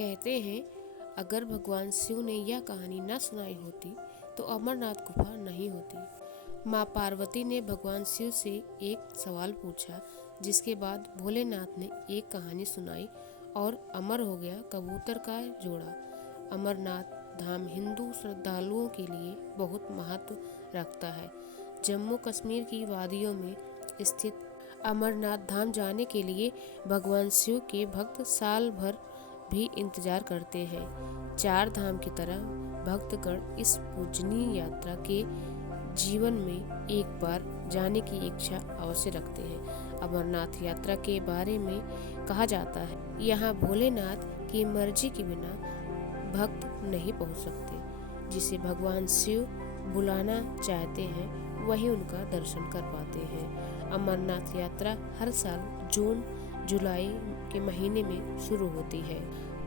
कहते हैं अगर भगवान शिव ने यह कहानी न सुनाई होती तो अमरनाथ गुफा नहीं होती। माँ पार्वती ने भगवान शिव से एक सवाल पूछा, जिसके बाद भोलेनाथ ने एक कहानी सुनाई और अमर हो गया कबूतर का जोड़ा। अमरनाथ धाम हिंदू श्रद्धालुओं के लिए बहुत महत्व रखता है। जम्मू कश्मीर की वादियों में स्थित अमरनाथ धाम जाने के लिए भगवान शिव के भक्त साल भर भी इंतजार करते हैं। चार धाम की तरह भक्तगण इस पूजनीय यात्रा के जीवन में एक बार जाने की इच्छा अवश्य रखते हैं। अमरनाथ यात्रा के बारे में कहा जाता है, यहाँ भोलेनाथ की मर्जी के बिना भक्त नहीं पहुँच सकते। जिसे भगवान शिव बुलाना चाहते हैं वही उनका दर्शन कर पाते हैं। अमरनाथ यात्रा हर साल जून जुलाई के महीने में शुरू होती है।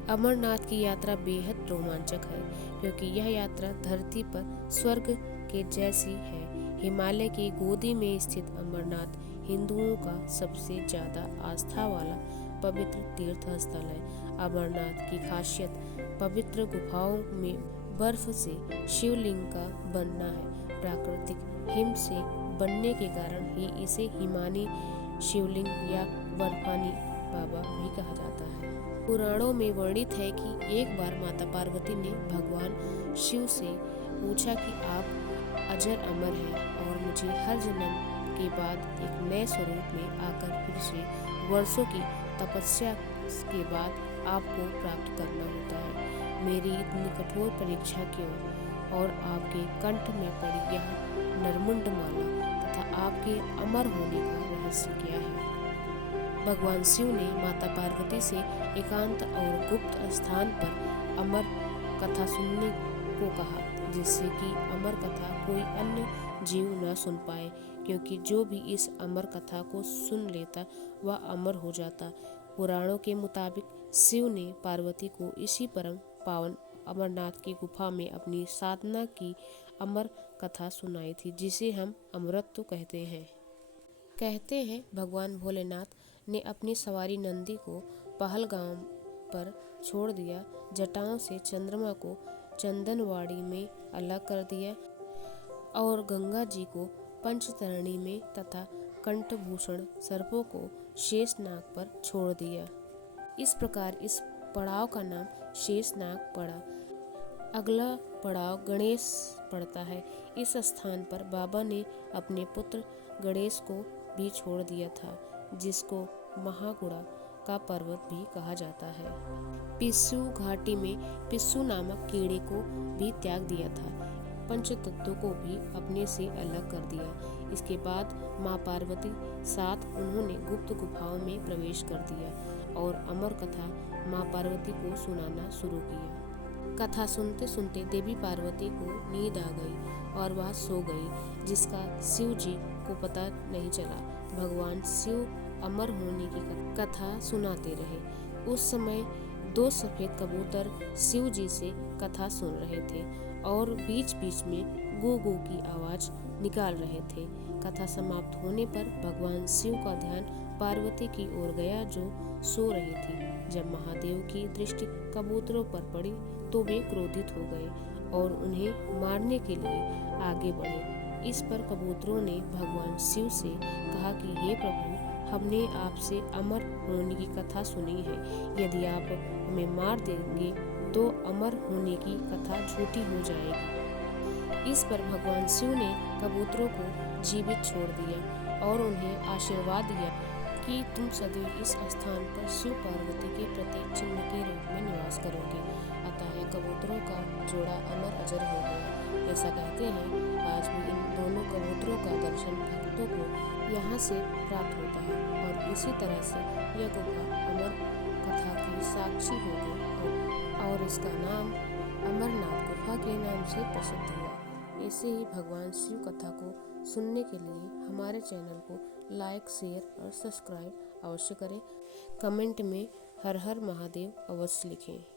अमरनाथ की यात्रा बेहद रोमांचक है, क्योंकि यह यात्रा धरती पर स्वर्ग के जैसी है। हिमालय की गोदी में स्थित अमरनाथ हिंदुओं का सबसे ज्यादा आस्था वाला पवित्र तीर्थ स्थल है। अमरनाथ की खासियत पवित्र गुफाओं में बर्फ से शिवलिंग का बनना है। प्राकृतिक हिम से बनने के कारण ही इसे हिमानी शिवलिंग या बर्फानी बाबा भी कहा जाता है। पुराणों में वर्णित है कि एक बार माता पार्वती ने भगवान शिव से पूछा कि आप अजर अमर हैं और मुझे हर जन्म के बाद एक नए स्वरूप में आकर फिर से वर्षों की तपस्या के बाद आपको प्राप्त करना होता है। मेरी इतनी कठोर परीक्षा क्यों? और आपके कंठ में पड़ी यह नरमुंड माला तथा आपके अमर होने का रहस्य क्या है? भगवान शिव ने माता पार्वती से एकांत और गुप्त स्थान पर अमर कथा सुनने को कहा, जिससे कि अमर कथा कोई अन्य जीव न सुन पाए, क्योंकि जो भी इस अमर कथा को सुन लेता वह अमर हो जाता। पुराणों के मुताबिक शिव ने पार्वती को इसी परम पावन अमरनाथ की गुफा में अपनी साधना की अमर कथा सुनाई थी, जिसे हम अमृत कहते हैं भगवान भोलेनाथ ने अपनी सवारी नंदी को पहलगाम पर छोड़ दिया। जटाओं से चंद्रमा को चंदनवाड़ी में अलग कर दिया और गंगा जी को पंचतरणी में तथा कंठभूषण सर्पों को शेषनाग पर छोड़ दिया। इस प्रकार इस पड़ाव का नाम शेषनाग पड़ा। अगला पड़ाव गणेश पड़ता है। इस स्थान पर बाबा ने अपने पुत्र गणेश को भी छोड़ दिया था, जिसको महागुड़ा का पर्वत भी कहा जाता है। पिस्सू घाटी में पिस्सू नामक कीड़े को भी त्याग दिया था। पंचतत्वों को भी अपने से अलग कर दिया। इसके बाद माँ पार्वती साथ उन्होंने गुप्त गुफाओं में प्रवेश कर दिया और अमर कथा माँ पार्वती को सुनाना शुरू किया। कथा सुनते सुनते देवी पार्वती को नींद आ गई और वह सो गई, जिसका शिव जी को पता नहीं चला। भगवान शिव अमर होने की कथा सुनाते रहे। उस समय दो सफेद कबूतर शिव जी से कथा सुन रहे थे और बीच बीच में गू गू की आवाज निकाल रहे थे। कथा समाप्त होने पर भगवान शिव का ध्यान पार्वती की ओर गया, जो सो रही थी। जब महादेव की दृष्टि कबूतरों पर पड़ी तो वे क्रोधित हो गए और उन्हें मारने के लिए आगे बढ़े। इस पर कबूतरों ने भगवान शिव से कहा कि हे प्रभु, हमने आपसे अमर होने की कथा सुनी है। यदि आप हमें मार देंगे तो अमर होने की कथा झूठी हो जाएगी। इस पर भगवान शिव ने कबूतरों को जीवित छोड़ दिया और उन्हें आशीर्वाद दिया कि तुम सदैव इस स्थान पर शिव पार्वती के प्रतीक चिन्ह के रूप में निवास करोगे। अतः कबूतरों का जोड़ा अमर अजर हो गया। ऐसा कहते हैं आज भी इन दोनों कबूतरों का दर्शन भक्तों को यहाँ से प्राप्त होता है और इसी तरह से यह गुफा अमर कथा की साक्षी हो गई और इसका नाम अमरनाथ गुफा के नाम से प्रसिद्ध हुआ। ऐसे ही भगवान शिव कथा को सुनने के लिए हमारे चैनल को लाइक, शेयर और सब्सक्राइब अवश्य करें। कमेंट में हर हर महादेव अवश्य लिखें।